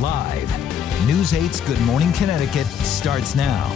Live, News 8's Good Morning Connecticut starts now.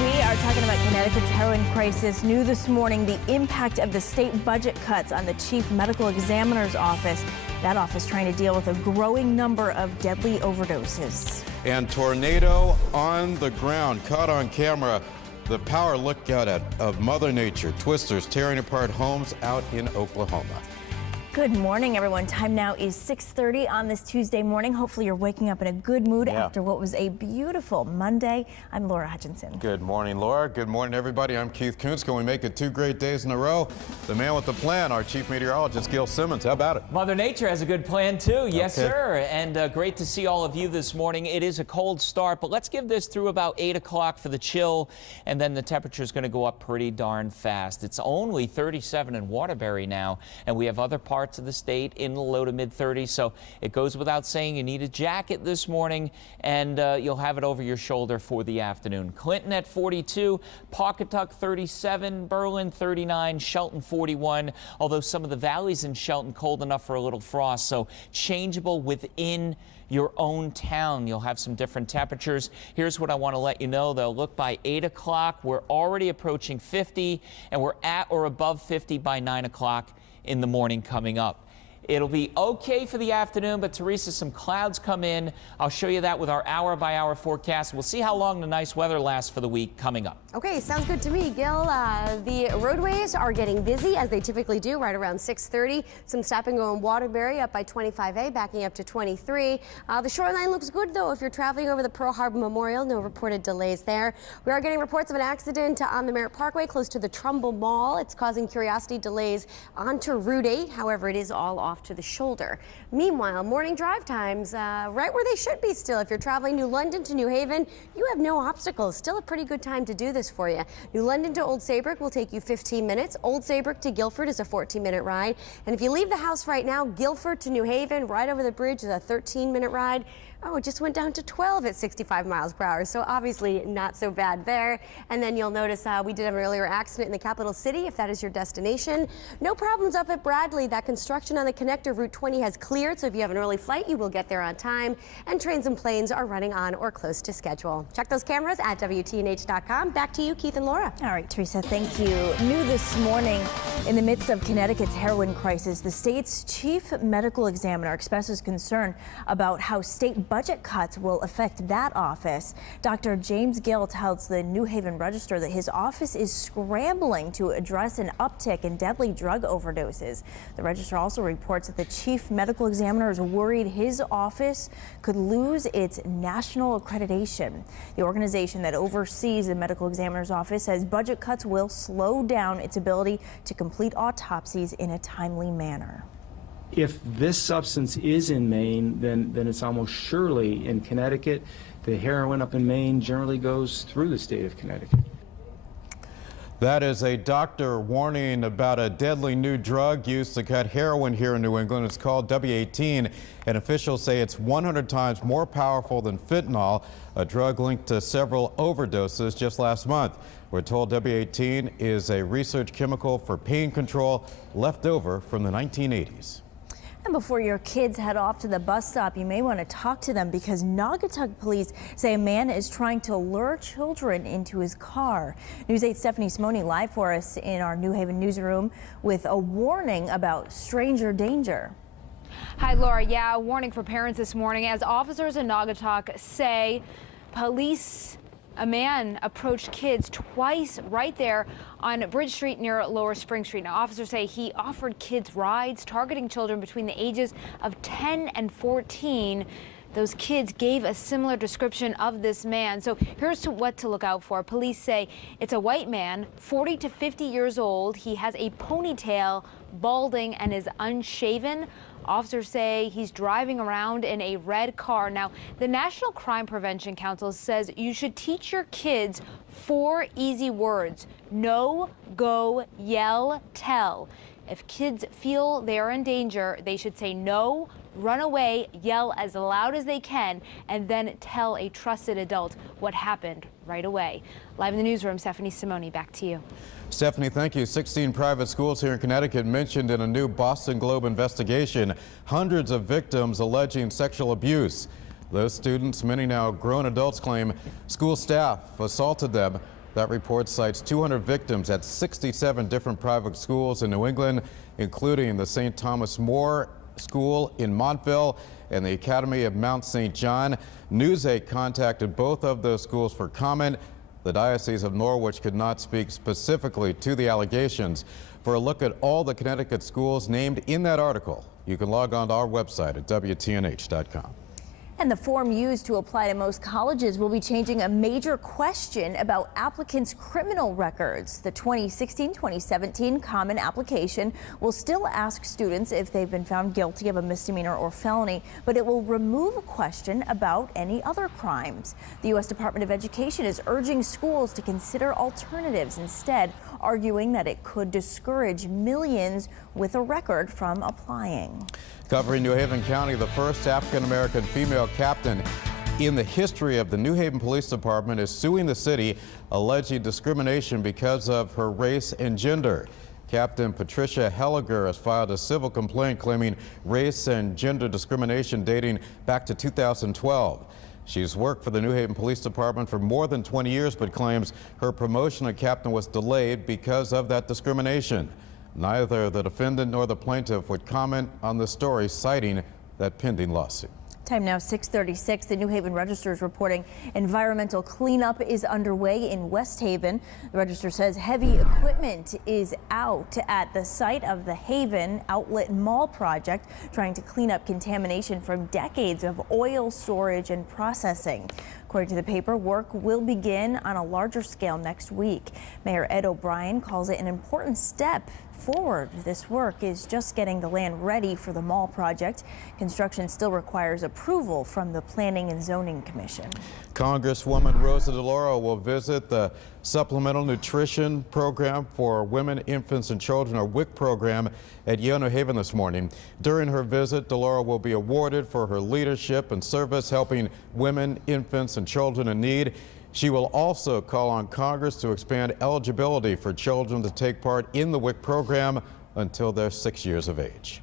We are talking about Connecticut's heroin crisis. New this morning, the impact of the state budget cuts on the chief medical examiner's office. That office trying to deal with a growing number of deadly overdoses. And tornado on the ground, caught on camera. The power lookout of Mother Nature. Twisters tearing apart homes out in Oklahoma. Good morning, everyone. Time now is 6:30 on this Tuesday morning. Hopefully you're waking up in a good mood after what was a beautiful Monday. I'm Laura Hutchinson. Good morning, Laura. Good morning, everybody. I'm Keith Kuntz. Can we make it 2 great days in a row? The man with the plan, our chief meteorologist, Gil Simmons. How about it? Mother Nature has a good plan, too. Yes, sir. And great to see all of you this morning. It is a cold start, but let's give this through about 8 o'clock for the chill, and then the temperature is going to go up pretty darn fast. It's only 37 in Waterbury now, and we have other parts of the state in the low to mid 30s, so it goes without saying you need a jacket this morning, and you'll have it over your shoulder for the afternoon. Clinton at 42, Pawcatuck 37, Berlin 39, Shelton 41, although some of the valleys in Shelton cold enough for a little frost, so changeable within your own town. You'll have some different temperatures. Here's what I want to let you know, though. Look, by 8 o'clock, we're already approaching 50, and we're at or above 50 by 9 o'clock in the morning coming up. It'll be okay for the afternoon, but Teresa, some clouds come in. I'll show you that with our hour-by-hour forecast. We'll see how long the nice weather lasts for the week coming up. Okay, sounds good to me, Gil. The roadways are getting busy, as they typically do, right around 6:30. Some stop and go in Waterbury, up by 25A, backing up to 23. The shoreline looks good, though, if you're traveling over the Pearl Harbor Memorial. No reported delays there. We are getting reports of an accident on the Merritt Parkway, close to the Trumbull Mall. It's causing curiosity delays onto Route 8. However, it is all off to the shoulder. Meanwhile, morning drive times right where they should be still. If you're traveling New London to New Haven, you have no obstacles. Still a pretty good time to do this for you. New London to Old Saybrook will take you 15 minutes. Old Saybrook to Guilford is a 14-minute ride. And if you leave the house right now, Guilford to New Haven, right over the bridge, is a 13-minute ride. Oh, it just went down to 12 at 65 miles per hour, so obviously not so bad there. And then you'll notice we did have an earlier accident in the capital city, if that is your destination. No problems up at Bradley. That construction on the connector Route 20 has cleared, so if you have an early flight, you will get there on time. And trains and planes are running on or close to schedule. Check those cameras at WTNH.com. Back to you, Keith and Laura. All right, Teresa, thank you. New this morning, in the midst of Connecticut's heroin crisis, the state's chief medical examiner expresses concern about how state budget cuts will affect that office. Dr. James Gill tells the New Haven Register that his office is scrambling to address an uptick in deadly drug overdoses. The Register also reports that the chief medical examiner is worried his office could lose its national accreditation. The organization that oversees the medical examiner's office says budget cuts will slow down its ability to complete autopsies in a timely manner. If this substance is in Maine, then it's almost surely in Connecticut. The heroin up in Maine generally goes through the state of Connecticut. That is a doctor warning about a deadly new drug used to cut heroin here in New England. It's called W18, and officials say it's 100 times more powerful than fentanyl, a drug linked to several overdoses just last month. We're told W18 is a research chemical for pain control left over from the 1980s. And before your kids head off to the bus stop, you may want to talk to them because Naugatuck police say a man is trying to lure children into his car. News 8's Stephanie Simone live for us in our New Haven newsroom with a warning about stranger danger. Hi, Laura. Yeah, a warning for parents this morning as officers in Naugatuck say a man approached kids twice right there on Bridge Street near Lower Spring Street. Now, officers say he offered kids rides, targeting children between the ages of 10 and 14. Those kids gave a similar description of this man. So here's what to look out for. Police say it's a white man, 40 to 50 years old. He has a ponytail, balding, and is unshaven. Officers say he's driving around in a red car. Now, the National Crime Prevention Council says you should teach your kids 4 easy words: know, go, yell, tell. If kids feel they are in danger, they should say no, run away, yell as loud as they can, and then tell a trusted adult what happened right away. Live in the newsroom, Stephanie Simone, back to you. Stephanie, thank you. 16 private schools here in Connecticut mentioned in a new Boston Globe investigation. Hundreds of victims alleging sexual abuse. Those students, many now grown adults, claim school staff assaulted them. That report cites 200 victims at 67 different private schools in New England, including the St. Thomas More School in Montville and the Academy of Mount St. John. News 8 contacted both of those schools for comment. The Diocese of Norwich could not speak specifically to the allegations. For a look at all the Connecticut schools named in that article, you can log on to our website at WTNH.com. And the form used to apply to most colleges will be changing a major question about applicants' criminal records. The 2016-2017 Common Application will still ask students if they've been found guilty of a misdemeanor or felony, but it will remove a question about any other crimes. The U.S. Department of Education is urging schools to consider alternatives instead, arguing that it could discourage millions with a record from applying. Covering New Haven County, the first African-American female captain in the history of the New Haven Police Department is suing the city, alleging discrimination because of her race and gender. Captain Patricia Helliger has filed a civil complaint claiming race and gender discrimination dating back to 2012. She's worked for the New Haven Police Department for more than 20 years, but claims her promotion to captain was delayed because of that discrimination. Neither the defendant nor the plaintiff would comment on the story, citing that pending lawsuit. Time now 6:36. The New Haven Register is reporting environmental cleanup is underway in West Haven. The Register says heavy equipment is out at the site of the Haven Outlet Mall project, trying to clean up contamination from decades of oil storage and processing. According to the paper, work will begin on a larger scale next week. Mayor Ed O'Brien calls it an important step forward. This work is just getting the land ready for the mall project. Construction still requires approval from the Planning and Zoning Commission. Congresswoman Rosa DeLauro will visit the Supplemental Nutrition Program for Women, Infants, and Children, or WIC program, at Yale New Haven this morning. During her visit, DeLauro will be awarded for her leadership and service helping women, infants, and children in need. She will also call on Congress to expand eligibility for children to take part in the WIC program until they're 6 years of age.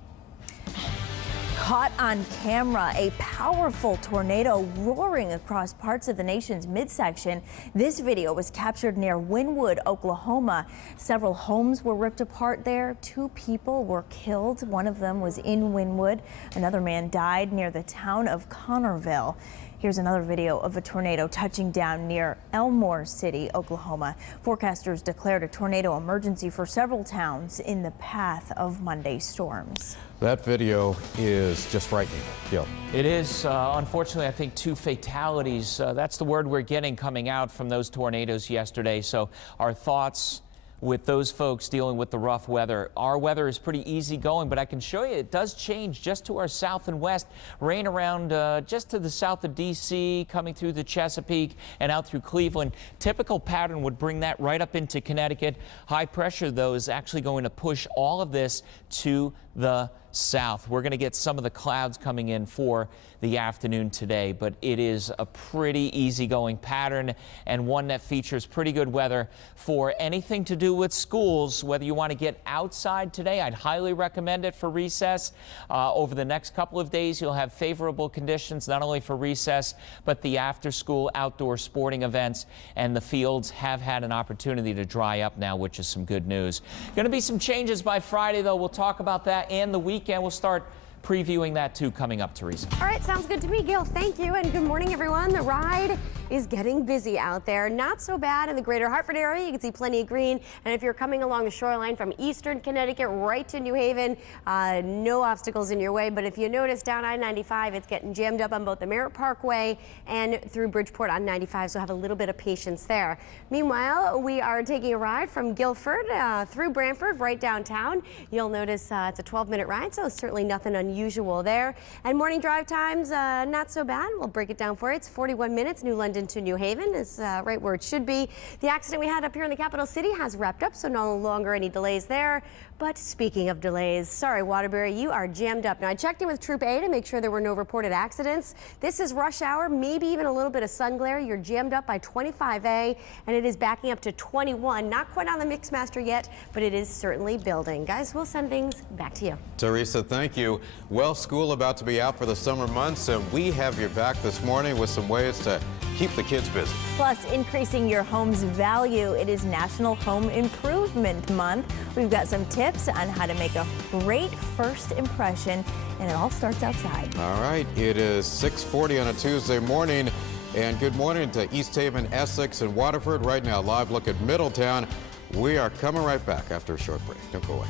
Caught on camera, a powerful tornado roaring across parts of the nation's midsection. This video was captured near Wynwood, Oklahoma. Several homes were ripped apart there. 2 people were killed. One of them was in Wynwood. Another man died near the town of Connorville. Here's another video of a tornado touching down near Elmore City, Oklahoma. Forecasters declared a tornado emergency for several towns in the path of Monday's storms. That video is just frightening. Gil. It is. Unfortunately, I think 2 fatalities. That's the word we're getting coming out from those tornadoes yesterday. So our thoughts with those folks dealing with the rough weather. Our weather is pretty easy going, but I can show you it does change just to our south and west. Rain around just to the south of D.C., coming through the Chesapeake and out through Cleveland. Typical pattern would bring that right up into Connecticut. High pressure, though, is actually going to push all of this to the south. We're going to get some of the clouds coming in for the afternoon today, but it is a pretty easygoing pattern and one that features pretty good weather for anything to do with schools. Whether you want to get outside today, I'd highly recommend it for recess. Over the next couple of days, you'll have favorable conditions not only for recess, but the after-school outdoor sporting events, and the fields have had an opportunity to dry up now, which is some good news. Going to be some changes by Friday, though. We'll talk about that and the weekend. We'll start previewing that too coming up, Teresa. All right, sounds good to me, Gil. Thank you, and good morning, everyone. The ride is getting busy out there. Not so bad in the greater Hartford area. You can see plenty of green, and if you're coming along the shoreline from eastern Connecticut right to New Haven, no obstacles in your way. But if you notice down I-95, it's getting jammed up on both the Merritt Parkway and through Bridgeport on 95, so have a little bit of patience there. Meanwhile, we are taking a ride from Guilford through Branford right downtown. You'll notice it's a 12-minute ride, so certainly nothing unusual there. And morning drive times, not so bad. We'll break it down for you. It's 41 minutes. New London to New Haven is right where it should be. The accident we had up here in the capital city has wrapped up, so no longer any delays there. But speaking of delays, sorry, Waterbury, you are jammed up. Now, I checked in with Troop A to make sure there were no reported accidents. This is rush hour, maybe even a little bit of sun glare. You're jammed up by 25A, and it is backing up to 21. Not quite on the Mixmaster yet, but it is certainly building. Guys, we'll send things back to you. Teresa, thank you. Well, school about to be out for the summer months, and we have your back this morning with some ways to keep the kids busy. Plus, increasing your home's value. It is National Home Improvement Month. We've got some tips on how to make a great first impression, and it all starts outside. All right, it is 6:40 on a Tuesday morning, and good morning to East Haven, Essex, and Waterford. Right now, live look at Middletown. We are coming right back after a short break. Don't go away.